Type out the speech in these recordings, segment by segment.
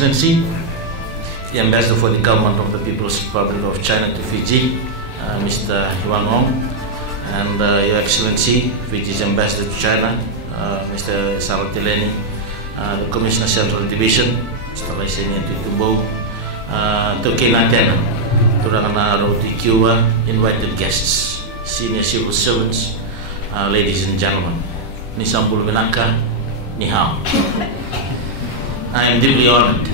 Excellency, the Ambassador for the Government of the People's Republic of China to Fiji, Mr. Yuan Ong, and Your Excellency, Fiji's Ambassador to China, Mr. Saratileni, the Commissioner Central Division, Mr. Laiseni Tutumbo, Toke Natena, Turangana Roti Cuba, invited guests, senior civil servants, ladies and gentlemen, Nisambul Vinaka, Ni hao. I am deeply honored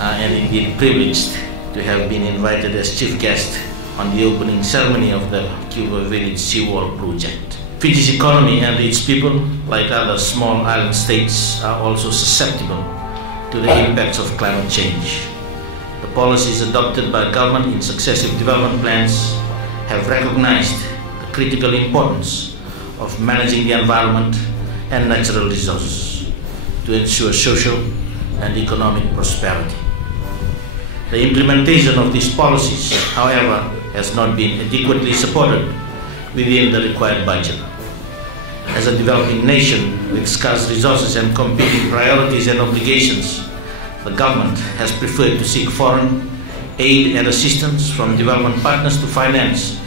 and indeed privileged to have been invited as chief guest on the opening ceremony of the Cuba Village Seawall project. Fiji's economy and its people, like other small island states, are also susceptible to the impacts of climate change. The policies adopted by government in successive development plans have recognized the critical importance of managing the environment and natural resources to ensure social and economic prosperity. The implementation of these policies, however, has not been adequately supported within the required budget. As a developing nation with scarce resources and competing priorities and obligations, the government has preferred to seek foreign aid and assistance from development partners to finance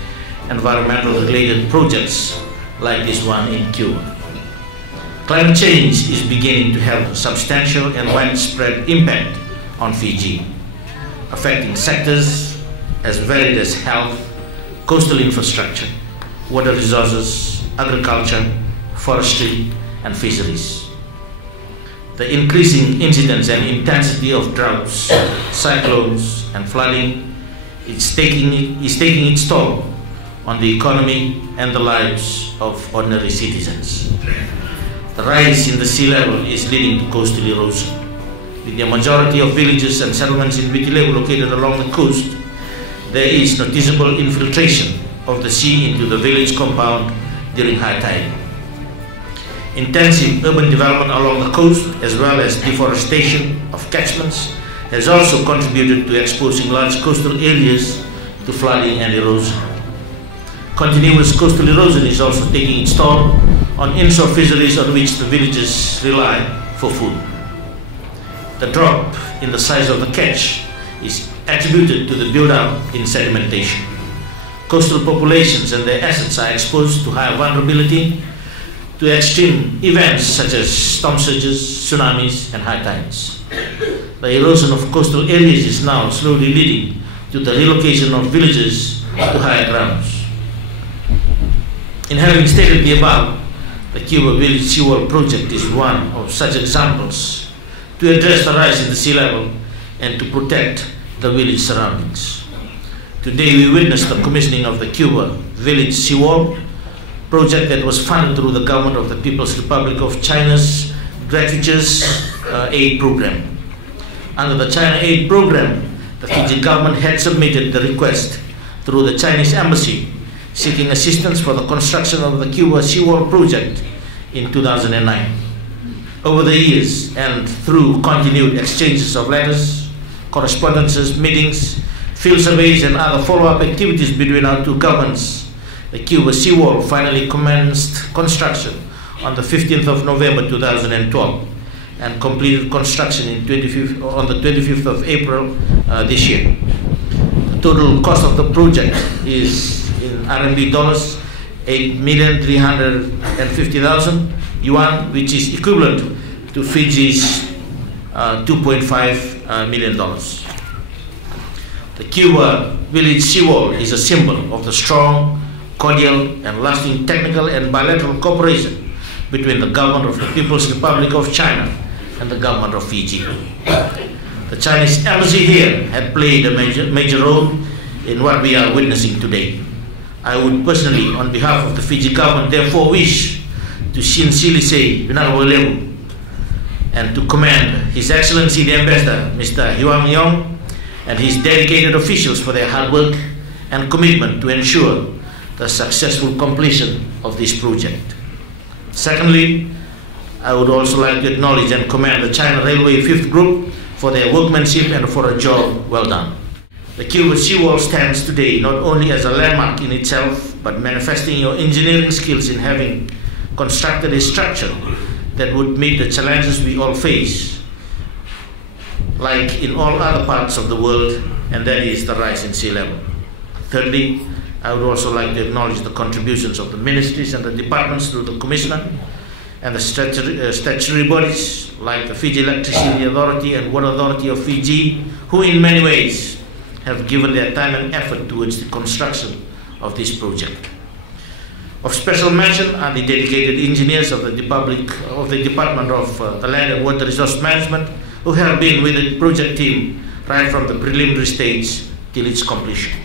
environmental-related projects like this one in Cuba. Climate change is beginning to have a substantial and widespread impact on Fiji, affecting sectors as varied as health, coastal infrastructure, water resources, agriculture, forestry, and fisheries. The increasing incidence and intensity of droughts, cyclones, and flooding is taking its toll on the economy and the lives of ordinary citizens. The rise in the sea level is leading to coastal erosion. With the majority of villages and settlements in Viti Levu located along the coast, there is noticeable infiltration of the sea into the village compound during high tide. Intensive urban development along the coast, as well as deforestation of catchments, has also contributed to exposing large coastal areas to flooding and erosion. Continuous coastal erosion is also taking its toll on inshore fisheries on which the villages rely for food. The drop in the size of the catch is attributed to the build-up in sedimentation. Coastal populations and their assets are exposed to high vulnerability to extreme events such as storm surges, tsunamis, and high tides. The erosion of coastal areas is now slowly leading to the relocation of villages to higher grounds. In having stated the above, the Cuba Village Seawall project is one of such examples to address the rise in the sea level and to protect the village surroundings. Today we witnessed the commissioning of the Cuba Village Seawall project that was funded through the government of the People's Republic of China's Gratuitous Aid Program. Under the China Aid Program, the Fiji government had submitted the request through the Chinese embassy seeking assistance for the construction of the Cuba Seawall project in 2009. Over the years and through continued exchanges of letters, correspondences, meetings, field surveys, and other follow-up activities between our two governments, the Cuba Seawall finally commenced construction on the 15th of November 2012 and completed construction on the 25th of April this year. The total cost of the project is in RMB dollars 8,350,000 yuan, which is equivalent to Fiji's $2.5 million. The Cuba Village Seawall is a symbol of the strong, cordial, and lasting technical and bilateral cooperation between the government of the People's Republic of China and the government of Fiji. The Chinese embassy here had played a major role in what we are witnessing today. I would personally, on behalf of the Fiji government, therefore wish to sincerely say Vinaka and to commend His Excellency the Ambassador, Mr. Yuan Ong, and his dedicated officials for their hard work and commitment to ensure the successful completion of this project. Secondly, I would also like to acknowledge and commend the China Railway 5th Group for their workmanship and for a job well done. The Cuba Seawall stands today not only as a landmark in itself, but manifesting your engineering skills in having constructed a structure that would meet the challenges we all face like in all other parts of the world, and that is the rise in sea level. Thirdly, I would also like to acknowledge the contributions of the ministries and the departments through the Commissioner and the statutory bodies like the Fiji Electricity Authority and Water Authority of Fiji, who in many ways have given their time and effort towards the construction of this project. Of special mention are the dedicated engineers of the Department of the Land and Water Resource Management, who have been with the project team right from the preliminary stage till its completion.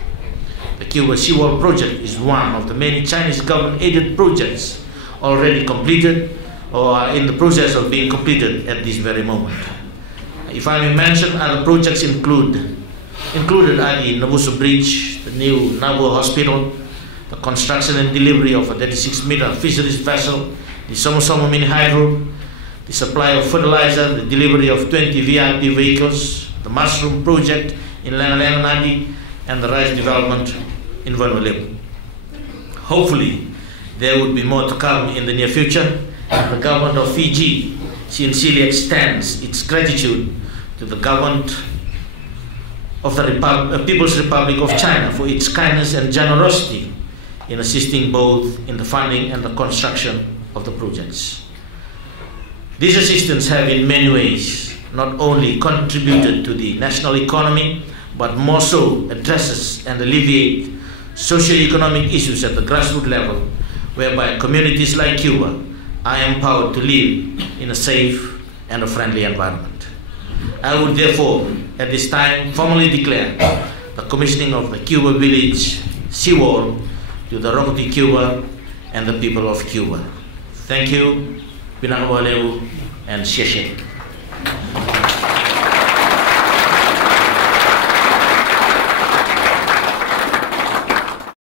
The Cuba Seawall project is one of the many Chinese government-aided projects already completed or are in the process of being completed at this very moment. If I may mention, other projects included are the Nabuso Bridge, the new Nabu Hospital, the construction and delivery of a 36-meter fisheries vessel, the Somo Mini Hydro, the supply of fertilizer, the delivery of 20 VIP vehicles, the mushroom project in Lenga Nadi, and the rice development in Vanuatu. Hopefully, there would be more to come in the near future. The government of Fiji sincerely extends its gratitude to the government of the People's Republic of China for its kindness and generosity in assisting both in the funding and the construction of the projects. These assistance have in many ways not only contributed to the national economy, but more so addresses and alleviate socio-economic issues at the grassroots level, whereby communities like Cuba are empowered to live in a safe and a friendly environment. I would therefore, at this time, formally declare the commissioning of the Cuba Village Seawall to the Rokoti Cuba and the people of Cuba. Thank you, Pinang Waleu, and Xie Xie.